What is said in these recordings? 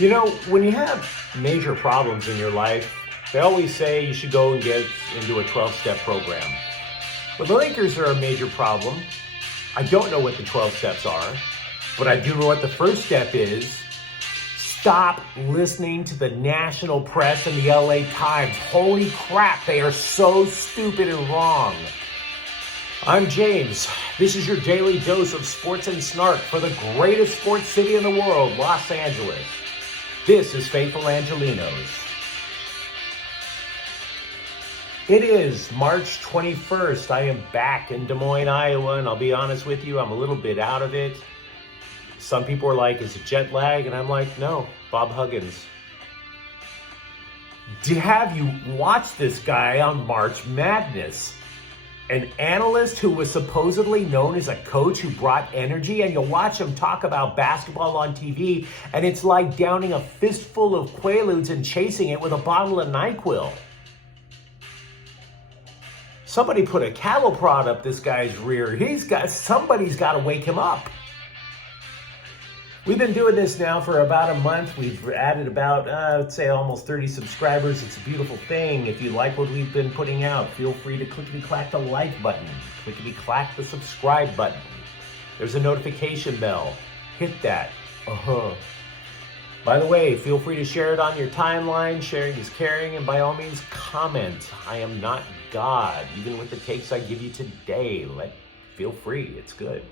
You know, when you have major problems in your life, they always say you should go and get into a 12-step program. But the Lakers are a major problem. I don't know what the 12 steps are, but I do know what the first step is. Stop listening to the national press and the LA Times. Holy crap, they are so stupid and wrong. I'm James. This is your daily dose of sports and snark for the greatest sports city in the world, Los Angeles. This is Faithful Angelenos. It is March 21st. I am back in Des Moines, Iowa, and I'll be honest with you, I'm a little bit out of it. Some people are like, is it jet lag? And I'm like, no, Bob Huggins. Have you watched this guy on March Madness? An analyst who was supposedly known as a coach who brought energy, and you'll watch him talk about basketball on TV, and it's like downing a fistful of Quaaludes and chasing it with a bottle of NyQuil. Somebody put a cattle prod up this guy's rear. Somebody's got to wake him up. We've been doing this now for about a month. We've added about, I'd say almost 30 subscribers. It's a beautiful thing. If you like what we've been putting out, feel free to clickety-clack the like button. Clickety-clack the subscribe button. There's a notification bell. Hit that. By the way, feel free to share it on your timeline. Sharing is caring, and by all means, comment. I am not God. Even with the takes I give you today, feel free. It's good.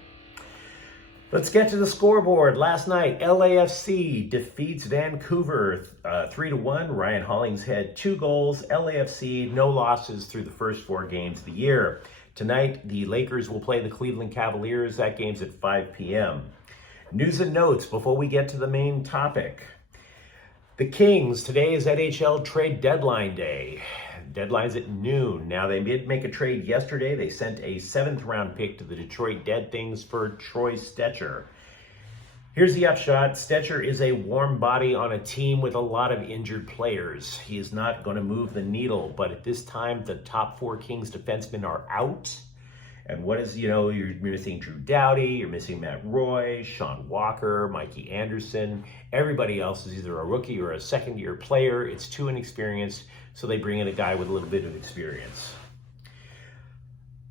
Let's get to the scoreboard. Last night, LAFC defeats Vancouver 3-1. Ryan Hollings had 2 goals. LAFC, no losses through the first 4 games of the year. Tonight, the Lakers will play the Cleveland Cavaliers. That game's at 5 p.m. News and notes before we get to the main topic. The Kings, today is NHL trade deadline day. Deadline's at noon. Now, they did make a trade yesterday. They sent a 7th-round pick to the Detroit Dead Things for Troy Stecher. Here's the upshot. Stecher is a warm body on a team with a lot of injured players. He is not going to move the needle, but at this time, the top 4 Kings defensemen are out. And you're missing Drew Doughty, you're missing Matt Roy, Sean Walker, Mikey Anderson. Everybody else is either a rookie or a second-year player. It's too inexperienced, so they bring in a guy with a little bit of experience.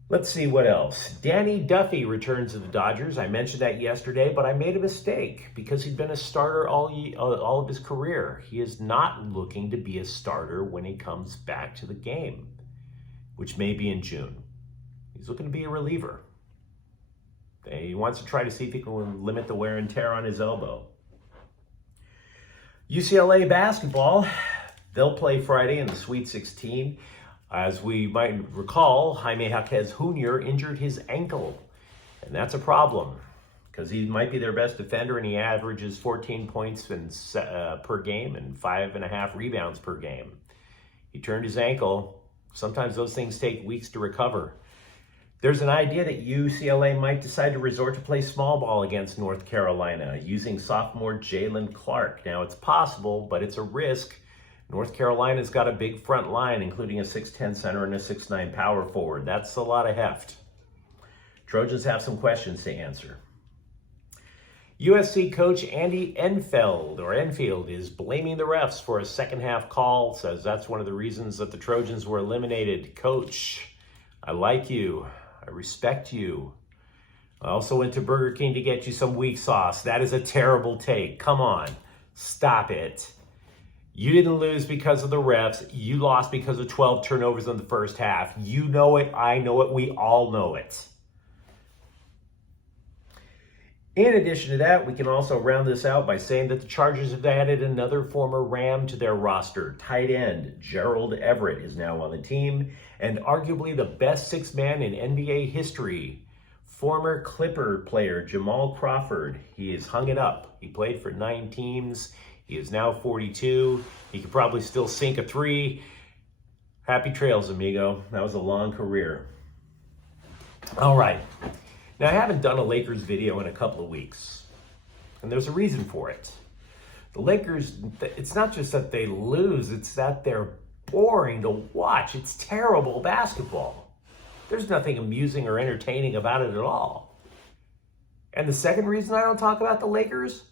Let's see what else. Danny Duffy returns to the Dodgers. I mentioned that yesterday, but I made a mistake because he'd been a starter all of his career. He is not looking to be a starter when he comes back to the game, which may be in June. He's looking to be a reliever. He wants to try to see if he can limit the wear and tear on his elbow. UCLA basketball, they'll play Friday in the Sweet 16. As we might recall, Jaime Jaquez Jr. injured his ankle, and that's a problem because he might be their best defender, and he averages 14 points per game and 5.5 rebounds per game. He turned his ankle. Sometimes those things take weeks to recover. There's an idea that UCLA might decide to resort to play small ball against North Carolina using sophomore Jalen Clark. Now, it's possible, but it's a risk. North Carolina's got a big front line, including a 6'10 center and a 6'9 power forward. That's a lot of heft. Trojans have some questions to answer. USC coach Andy Enfield is blaming the refs for a second-half call, says that's one of the reasons that the Trojans were eliminated. Coach, I like you. I respect you. I also went to Burger King to get you some weak sauce. That is a terrible take. Come on. Stop it. You didn't lose because of the refs. You lost because of 12 turnovers in the first half. You know it. I know it. We all know it. In addition to that, we can also round this out by saying that the Chargers have added another former Ram to their roster. Tight end Gerald Everett is now on the team, and arguably the best 6-man in NBA history, former Clipper player Jamal Crawford. He has hung it up. He played for 9 teams. He is now 42. He could probably still sink a 3. Happy trails, amigo. That was a long career. All right. Now, I haven't done a Lakers video in a couple of weeks, and there's a reason for it. The Lakers, it's not just that they lose, it's that they're boring to watch. It's terrible basketball. There's nothing amusing or entertaining about it at all. And the second reason I don't talk about the Lakers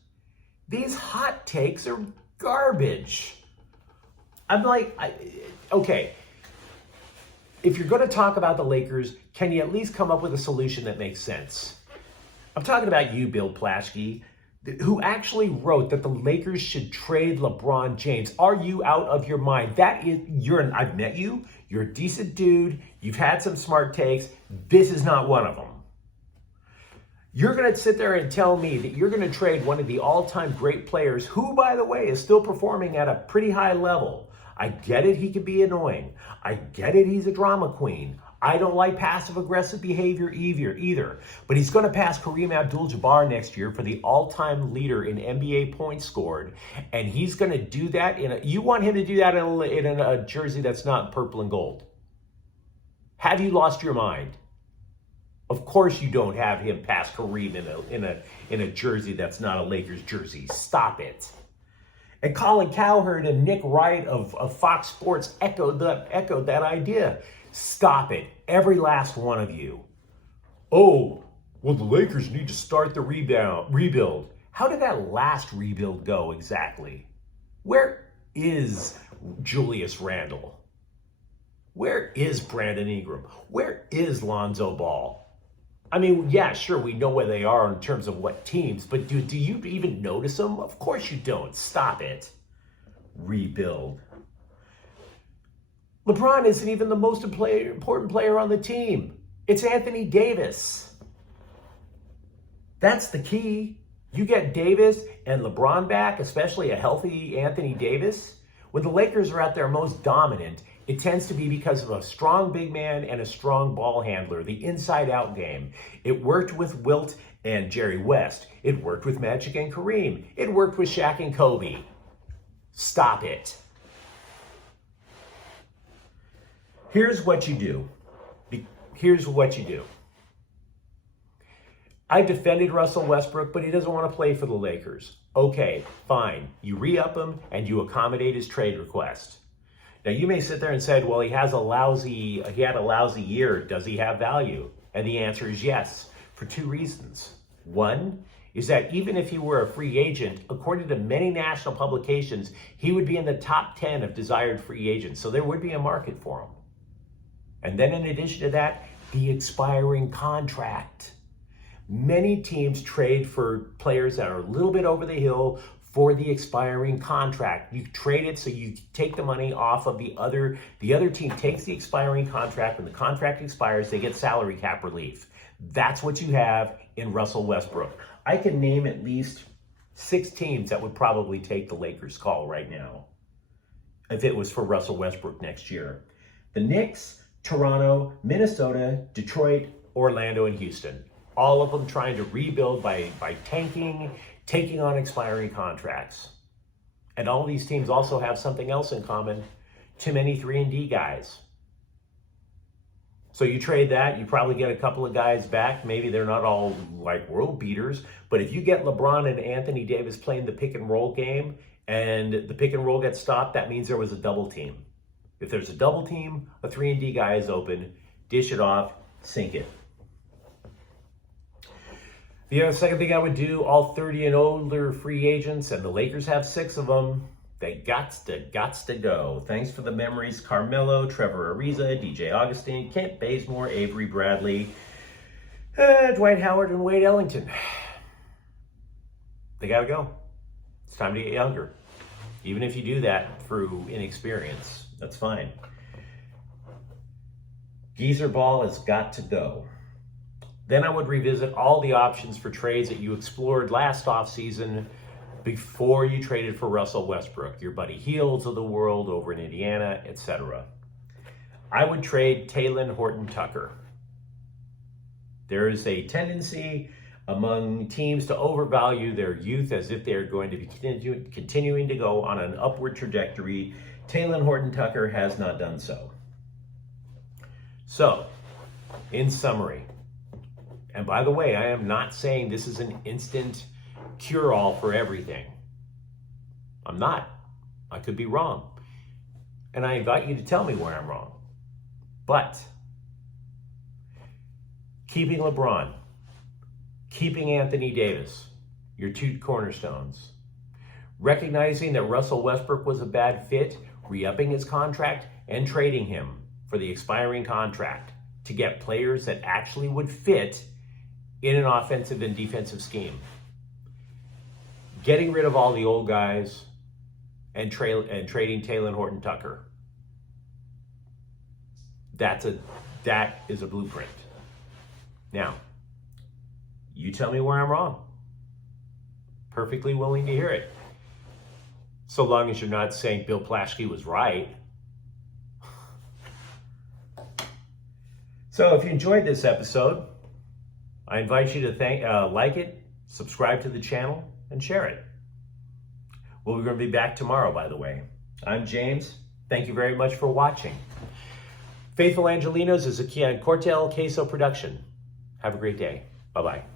These hot takes are garbage. I'm like, okay, if you're going to talk about the Lakers, can you at least come up with a solution that makes sense? I'm talking about you, Bill Plaschke, who actually wrote that the Lakers should trade LeBron James. Are you out of your mind? I've met you. You're a decent dude. You've had some smart takes. This is not one of them. You're going to sit there and tell me that you're going to trade one of the all-time great players, who, by the way, is still performing at a pretty high level. I get it, he can be annoying. I get it, he's a drama queen. I don't like passive-aggressive behavior either. But he's going to pass Kareem Abdul-Jabbar next year for the all-time leader in NBA points scored. And he's going to do that you want him to do that in a jersey that's not purple and gold. Have you lost your mind? Of course you don't have him pass Kareem in a jersey that's not a Lakers jersey. Stop it. And Colin Cowherd and Nick Wright of Fox Sports echoed that idea. Stop it. Every last one of you. Oh, well, the Lakers need to start the rebuild. How did that last rebuild go exactly? Where is Julius Randle? Where is Brandon Ingram? Where is Lonzo Ball? I mean, yeah, sure, we know where they are in terms of what teams, but do you even notice them? Of course you don't. Stop it. Rebuild. LeBron isn't even the most important player on the team. It's Anthony Davis. That's the key. You get Davis and LeBron back, especially a healthy Anthony Davis. When the Lakers are at their most dominant, it tends to be because of a strong big man and a strong ball handler, the inside-out game. It worked with Wilt and Jerry West. It worked with Magic and Kareem. It worked with Shaq and Kobe. Stop it. Here's what you do. I defended Russell Westbrook, but he doesn't want to play for the Lakers. Okay, fine. You re-up him and you accommodate his trade request. Now you may sit there and say, well, he had a lousy year. Does he have value? And the answer is yes, for two reasons. One is that even if he were a free agent, according to many national publications, he would be in the top 10 of desired free agents. So there would be a market for him. And then in addition to that, the expiring contract. Many teams trade for players that are a little bit over the hill for the expiring contract. You trade it so you take the money off of the other team takes the expiring contract. When the contract expires, they get salary cap relief. That's what you have in Russell Westbrook. I can name at least 6 teams that would probably take the Lakers' call right now if it was for Russell Westbrook next year. The Knicks, Toronto, Minnesota, Detroit, Orlando, and Houston. All of them trying to rebuild by tanking, taking on expiring contracts. And all these teams also have something else in common. Too many 3-and-D guys. So you trade that, you probably get a couple of guys back. Maybe they're not all like world beaters, but if you get LeBron and Anthony Davis playing the pick and roll game and the pick and roll gets stopped, that means there was a double team. If there's a double team, a 3-and-D guy is open, dish it off, sink it. The other second thing I would do, all 30 and older free agents, and the Lakers have 6 of them, they gots to go. Thanks for the memories, Carmelo, Trevor Ariza, DJ Augustine, Kent Bazemore, Avery Bradley, Dwight Howard, and Wade Ellington. They gotta go. It's time to get younger. Even if you do that through inexperience, that's fine. Geezer Ball has got to go. Then I would revisit all the options for trades that you explored last offseason before you traded for Russell Westbrook, your Buddy Hields of the world over in Indiana, etc. I would trade Talen Horton-Tucker. There is a tendency among teams to overvalue their youth as if they're going to be continuing to go on an upward trajectory. Talen Horton-Tucker has not done so. So, in summary, and by the way, I am not saying this is an instant cure-all for everything. I'm not. I could be wrong. And I invite you to tell me where I'm wrong. But keeping LeBron, keeping Anthony Davis, your 2 cornerstones, recognizing that Russell Westbrook was a bad fit, re-upping his contract, and trading him for the expiring contract to get players that actually would fit in an offensive and defensive scheme. Getting rid of all the old guys and trading Taylor Horton-Tucker. That is a blueprint. Now, you tell me where I'm wrong. Perfectly willing to hear it. So long as you're not saying Bill Plaschke was right. So if you enjoyed this episode, I invite you to like it, subscribe to the channel, and share it. Well, we're going to be back tomorrow, by the way. I'm James. Thank you very much for watching. Faithful Angelenos is a Cortel Queso production. Have a great day. Bye-bye.